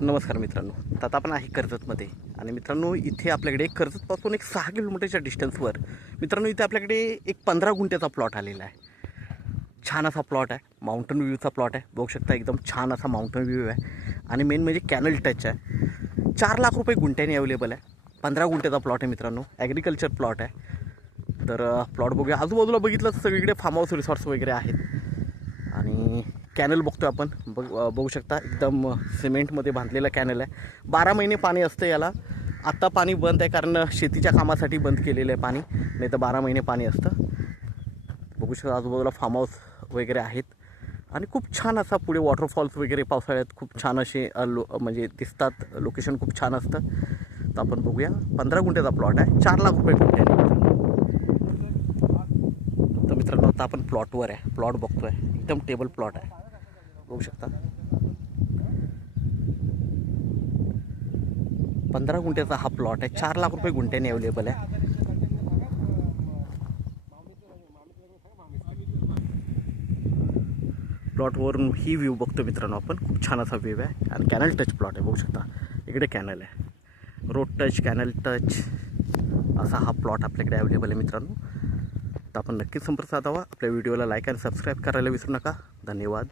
नमस्कार मित्रांनो. तर आता आपण आहे कर्जतमध्ये आणि मित्रांनो इथे आपल्याकडे कर्जतपासून एक 6 किलोमीटरच्या डिस्टन्सवर मित्रांनो इथे आपल्याकडे एक 15 गुंठ्याचा प्लॉट आलेला आहे. छान असा प्लॉट आहे, माउंटन व्ह्यूचा प्लॉट आहे. बघू शकता एकदम छान असा माउंटन व्ह्यू आहे आणि मेन म्हणजे कॅनल टच आहे. 4 लाख रुपये गुंठ्याने अवेलेबल आहे. 15 गुंठ्याचा प्लॉट आहे मित्रांनो, ॲग्रिकल्चर प्लॉट आहे. तर प्लॉट बघूया. आजूबाजूला बघितलं तर सगळीकडे फार्म हाऊस रिसॉर्ट्स वगैरे आहेत आणि कॅनल बघतो आपण. बघू शकता एकदम सिमेंटमध्ये बांधलेला कॅनल आहे. 12 महिने पाणी असतं याला. आत्ता पाणी बंद आहे कारण शेतीच्या कामासाठी बंद केलेलं आहे पाणी, नाही तर 12 महिने पाणी असतं. बघू शकता आजूबाजूला फार्म हाऊस वगैरे आहेत आणि खूप छान असा पुढे वॉटरफॉल्स वगैरे पावसाळ्यात खूप छान असे म्हणजे दिसतात. लोकेशन खूप छान असतं. तर आपण बघूया. 15 गुंठ्याचा प्लॉट आहे, 4 लाख रुपये गुंठ्याने. तर मित्रांनो आता आपण प्लॉटवर आहे, प्लॉट बघतोय. एकदम टेबल प्लॉट आहे, बघू शकता. 15 गुंठ्याचा हा प्लॉट आहे, 4 लाख रुपये गुंठ्याने अवेलेबल आहे. प्लॉटवरून ही व्ह्यू बघतो मित्रांनो आपण. खूप छान असा व्ह्यू आहे आणि कॅनल टच प्लॉट आहे, बघू शकता. इकडे कॅनल आहे, रोड टच, कॅनल टच असा हा प्लॉट आपल्याकडे अवेलेबल आहे मित्रांनो. तर आपण नक्कीच संपर्क साधावा. आपल्या व्हिडिओला लाईक आणि सबस्क्राईब करायला विसरू नका. धन्यवाद.